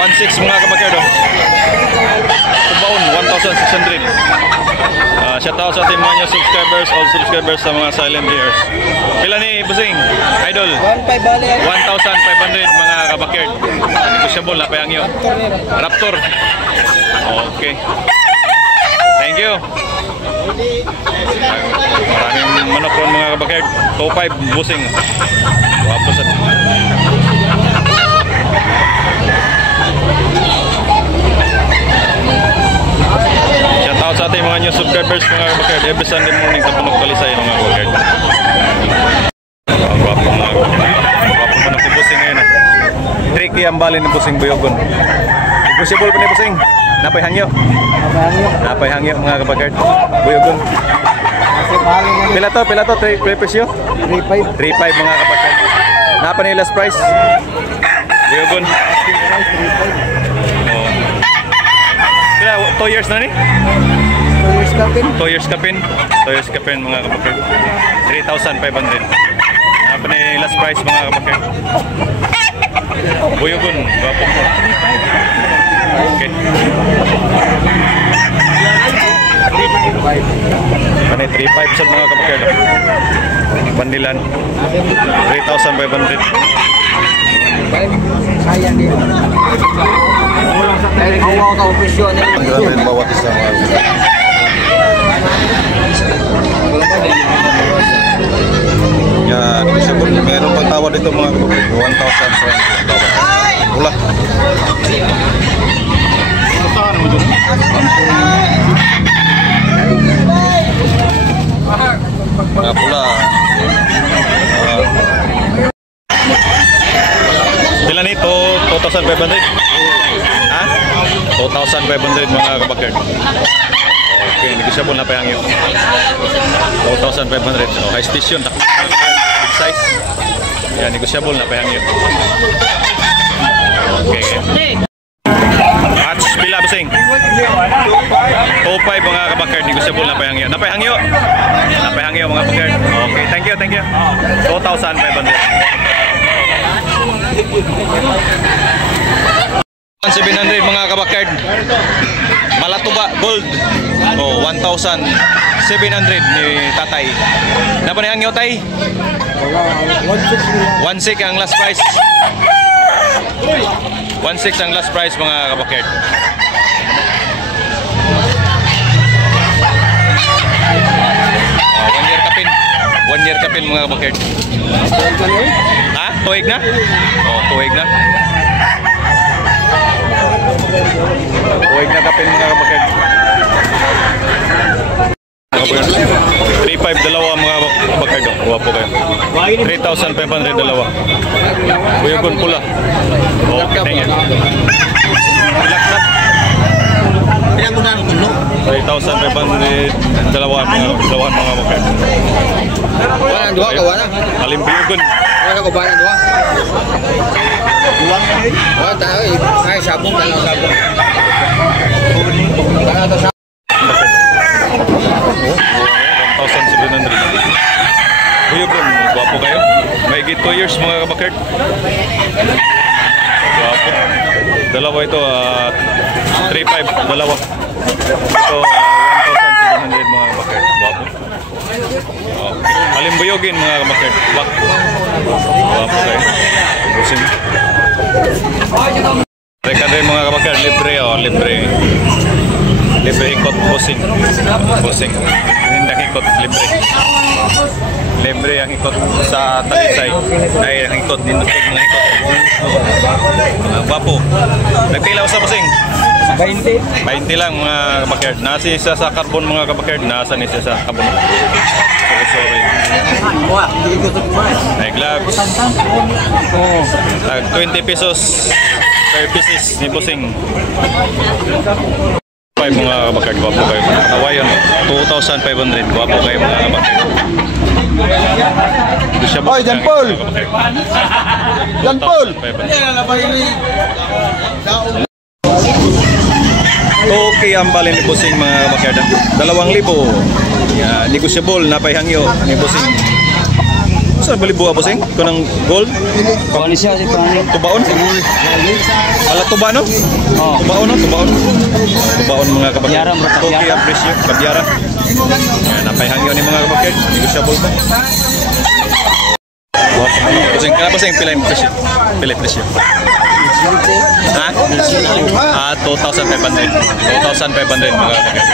1.6 mga kabakerd. Kubaon 1,600. Shout out sa ating mga new subscribers, all subscribers sa mga silent viewers. Pila ni Busing? Idol? 1,500 mga kabakerd. Negotiable na pa yung Raptor. Okay. Thank you. Maraming manok po mga kabakerd. 2.5 Busing. Wapo sa shoutout sa ating mga new subscribers mga kabakerd. Every Sunday morning sa Punok Talisay mga kabakerd. Wapo mga manok ni Busing ngayon. Tricky ang bali ni Busing Buyogon. Negotiable pa ni Busing. Napay hangyo. Napay hangyo mga kabakerd. Buyogon. Pila to, presyo? 3.5 mga kabakerd. Napa ni last price? Buyogon. Pila, 2 years na ni? 2 years kapin mga kabakerd. 3,500. Napa ni last price mga kabakerd? Buyogon. Gwapo mo. Okay. Panay 3.5 sa mga kabakerd. Bandilan 3,500. Sayang din. Ang ka-opisyon na ang grabe ng bawat isang yan, meron pang tawad dito mga kabakerd. 1,000 bawat. Pula. Mga pula. Pila nito? 2,500? Ha? 2,500 mga kabakerd. Okay, negosyable na pa yung yun. 2,500. So, high station. Big size. Yan, negosyable na pa yung yun. Okay. Match pila Busing? 2.5 mga kabakerd. Negosyable na pa yung yun. Napahangyo? Napahangyo mga kabakerd. Okay, thank you. 2,500. 1,700 mga kabakerd. Malatuba gold. 1,700 ni tatay. Napanihang nyo tay? 1,600 ang last price. 1,600 ang last price mga kabakerd. One year kapin mga kabakerd. Ha? Tuwig na? Tuwig na. Tuwig na kapin mga kabakerd. 3.5 dalawa mga kabakerd. Wapo kayo. 3,500 dalawa. Buyogon pula. Okay, thank you. Ilaknat. 3,500 dalawa mga kabakerd. Wala dua ka wala. Alim buyogon. Wala ko ba dua? Wala tayo ay sabong lang sabong. Para to 1,700. Buyogon, gwapo kayo. May 2 years mga kabakerd. Gwapo. Dalawa ito 3.5 dalawa. Ito 1,700 mga kabakerd. Gwapo. Okay. Alimbuyogin mga kabakerd. Gwapo kayo. Busing. Reka rin mga kabakerd. Libre. Libre ikot busing. Hindi ikot libre. Libre ang ikot sa Talisay. Ay ang ikot din na ikot. Gwapo. Nagpilaw sa busing. 20 lang mga kabakerd. Nasa isa sa carbon mga kabakerd. Nasa isa sa carbon. Sorry. May gloves. 20 pesos per pieces ni busing. 5 mga kabakerd. Gwapo kayo. Hawayan 2,500. Gwapo kayo mga kabakerd. Hoy, Jan Paul! Jan Paul! Okay, ang bali ni busing mga kabakerd. 2,000. Negosyable na pahangyo ni busing. Saan balibuha bossing? Kunang gold? Kuali siya si Pani. Tubaon? Wala tuba no? Oh. Tubaon no? Tubaon. Tubaon mga kabakit. Kabyara, bro, kabyara. Okay, ang presyo. Kabyara. Yan, napayhangyo ni mga kabakit. Negotiable pa. Bossing, kaya bossing, pila yung presyo? Pila yung presyo? Ha? 2,500. 2,500 mga kabakit.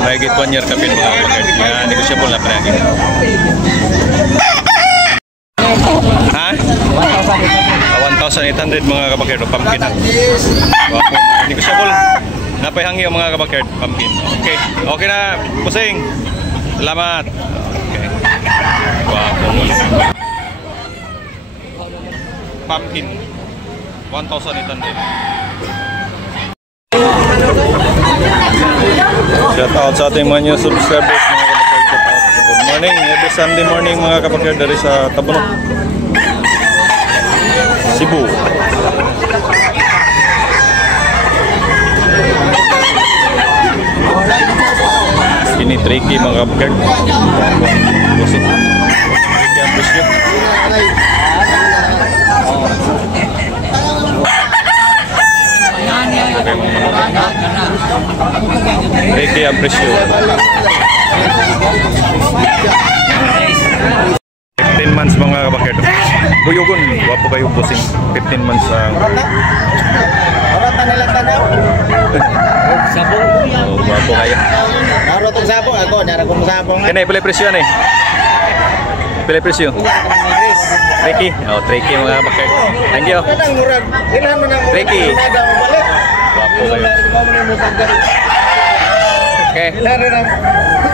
May git 1 year kapin mga kabakit. Yan, negotiable na pinagin. Ha? 1,800 mga kabakit. Pumpkin ha. Wapo. Negotiable. Napayhangyo mga kabakit. Pumpkin. Okay. Okay na. Bossing. Salamat. Okay. Wapo. Pumpkin. 1,800. Shout out sa ating mga new subscribers mga kabakit. Shout out. Good morning. Every Sunday morning mga kabakit dari sa Tabunok, Cebu. Ini tricky mga kabakit. Busik. Tricky ang presyo. Okay, tricky ang presyo. 15 months mga kabakit. Buyugon, wapo kayo busing. 15 months ang Sabong. oh, wapo kayo. Naro tong sabong ako, nara kong sabong. Kaya pala presyo yan eh. Pila presyo? Tricky. Oh, tricky mga kabakit. Thank you. Kanang murag, ilan mo nang Ricky. nada mo balik. Wapo kayo. Okay. Ilan na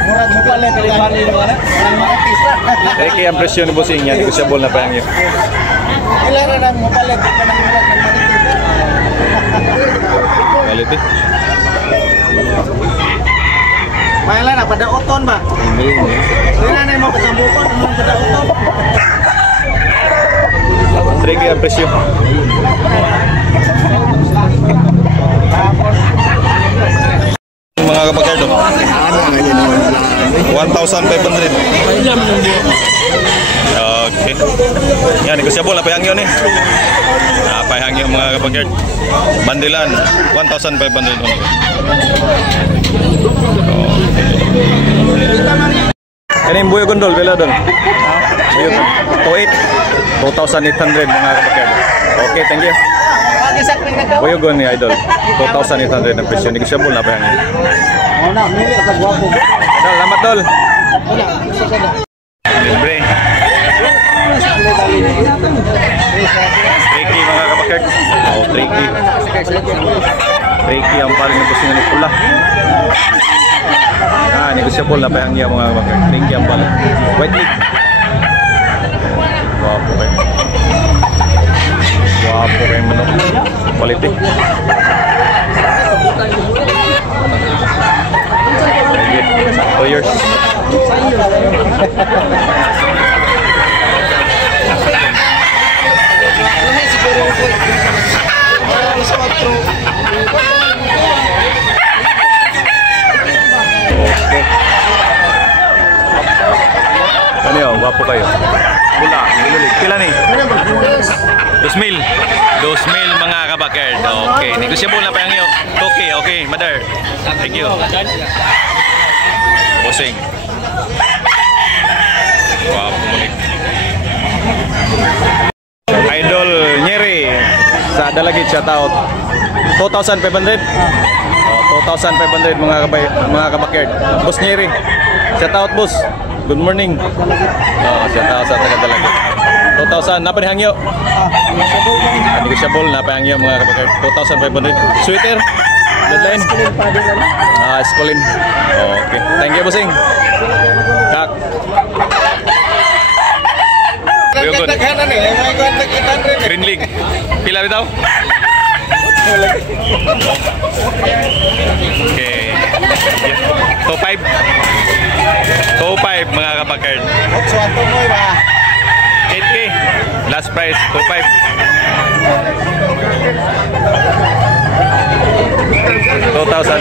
murag mo balik kay bali mo na. Ang mga pista. Tricky ang presyo ni busing yan. Negotiable na pa yan yun. Ilan na mo balik kanang murag ng Quality. Maila na pada oton ba? Ilan na mo kasambukon mo pada oton. Tricky ang presyo. Mga kabakit. 1,500. Okay. Yan, negosyable na payang yun eh. Payang yun mga kabakit. Bandilan, 1,500. Yan yung buyo gondol, bila doon. Buyo gondol. 2,800 mga kabakit. Okay, thank you. Buyo gondol ni Idol. 2,800 ang presyo. Negosyable na payang yun. Ona, mili sa guwapo. Salamat Dol. Libre. Tricky mga kabakit. Oh, tricky. Tricky ang paling nabusin ng pula. Negosyable na payang niya mga kabakit. Tricky ang paling. White meat. Wapo kayo. Wapo kayo manok. Quality. Oh, yours. Okay. Ano yun? Wapo kayo. Pula. Gilulig. Pila ni? 2,000. 2,000 mga kabakert. Okay. Negosyable na pa yung iyo. Okay. Okay. Mother. Thank you. Bossing. Wapo mulik. Idol Nyeri sa Dalagit shout out. 2,500. 2,500 mga kabakert. Boss Nyeri. Shout out boss. Good morning. Shout out sa taga Dalagit. 2,000 na panihangyo. Negosyable na panihangyo mga kabakert. 2,500. Sweater. Deadline. Escolin. Okay. Thank you bossing. Kak. Very good. Green League. Pila bitaw? Okay. Top 5. Top 5 mga kabakert. 8K. Last price. Top 5. 2,500.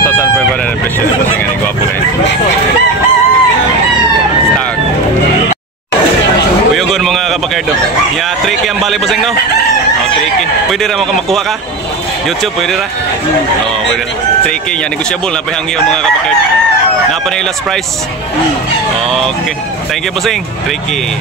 2,500 ang presyo ni Bossing. Ani gwapo kayo. Stock. Uyugon mga kabakerdo. Ya, tricky ang bali Bossing, no? Oh, tricky. Pwede ra mo makuha ka? YouTube, pwede ra? Oh, pwede ra. Tricky, yan, negosyable. Napahangyo mga kabakerdo. Napa na yung last price? Okay. Thank you, Bossing. Tricky.